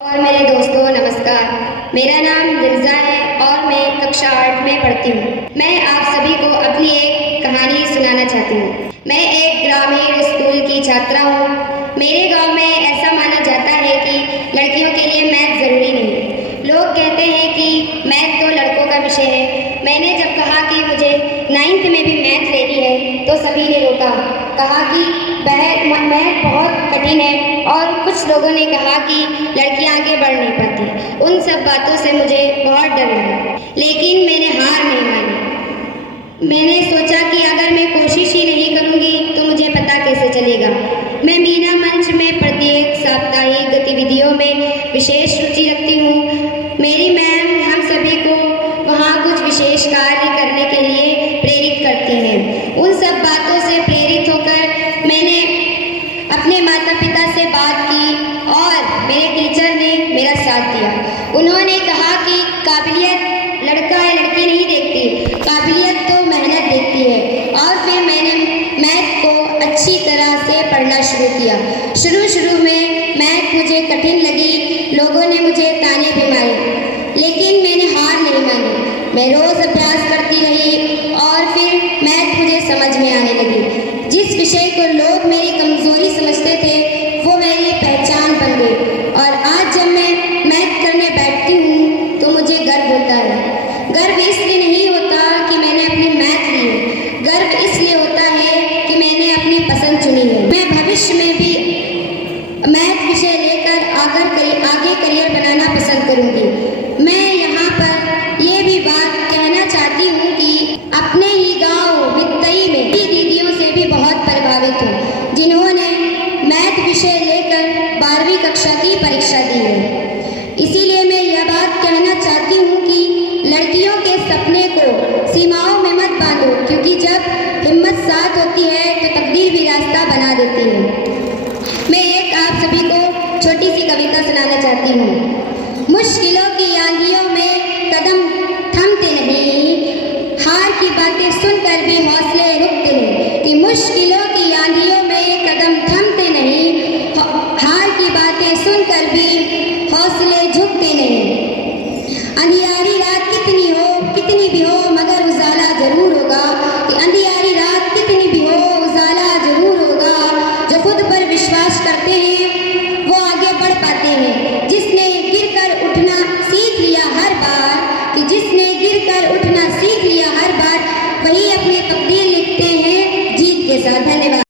और मेरे दोस्तों नमस्कार। मेरा नाम दिलजा है और मैं कक्षा 8 में पढ़ती हूँ। मैं आप सभी को अपनी एक कहानी सुनाना चाहती हूँ। मैं एक ग्रामीण स्कूल की छात्रा हूँ। मेरे गांव में ऐसा माना जाता है कि लड़कियों के लिए मैथ ज़रूरी नहीं। लोग कहते हैं कि मैथ तो लड़कों का विषय है। मैंने जब कहा कि मुझे 9th में भी मैथ लेनी है तो सभी ने रोका, कहा कि मैथ बहुत कठिन है, और कुछ लोगों ने कहा कि लड़कियां आगे बढ़ नहीं पाती। उन सब बातों से मुझे बहुत डर लगा, लेकिन मैंने हार नहीं मानी। मैंने सोचा कि अगर मैं कोशिश ही नहीं करूंगी तो मुझे पता कैसे चलेगा। मैं मीना मंच में प्रत्येक साप्ताहिक गतिविधियों में विशेष रुचि रखती हूँ। मेरी मैम हम सभी को वहाँ कुछ विशेष कार्य करने के लिए प्रेरित करती हैं। उन सब बातों से प्रेरित होकर मैंने अपने माता पिता से बात की और मेरे टीचर ने मेरा साथ दिया। उन्होंने कहा कि काबिलियत लड़का या लड़की नहीं देखती, काबिलियत तो मेहनत देखती है। और फिर मैंने मैथ को अच्छी तरह से पढ़ना शुरू किया। शुरू में मैथ मुझे कठिन लगी, लोगों ने मुझे ताने भी मारे, लेकिन मैंने हार नहीं मानी। मैं रोज़ अभ्यास करती रही और फिर मैथ मुझे समझ में आने लगी। जिस विषय को लोग मेरी कमज़ोरी समझते थे वो मेरी पहचान बन गई। और आज जब मैं मैथ करने बैठती हूँ तो मुझे गर्व होता है। गर्व इसलिए नहीं होता कि मैंने अपनी मैथ ली है, गर्व इसलिए होता है कि मैंने अपनी पसंद चुनी है। मैं भविष्य में भी मैथ विषय लेकर आगे करियर बनाना पसंद करूँगी। मैं यहाँ पर ये भी बात कहना चाहती हूँ कि अपने ही गाँव वित्तई में दीदियों से भी बहुत प्रभावित हूँ जिन्होंने मैथ विषय लेकर 12वीं कक्षा की परीक्षा दी है। इसीलिए मैं यह बात कहना चाहती हूँ कि लड़कियों के सपने को सीमाओं में मत बांधो, क्योंकि जब हिम्मत साथ होती है तो तकदीर भी रास्ता बना देती है। मैं एक आप सभी को छोटी सी कविता सुनाना चाहती हूँ। मुश्किलों की आंधियों में कदम थमते नहीं, हार की बातें सुनकर भी हौसले रुकते नहीं। कि मुश्किलों की आंधियों में कदम थमते नहीं, हार की बातें सुनकर भी हौसले झुकते नहीं। अंधियारी रात कितनी भी हो मगर उजाला जरूर होगा। कि अंधियारी रात कितनी भी हो उजाला जरूर होगा। जो खुद पर विश्वास करते हैं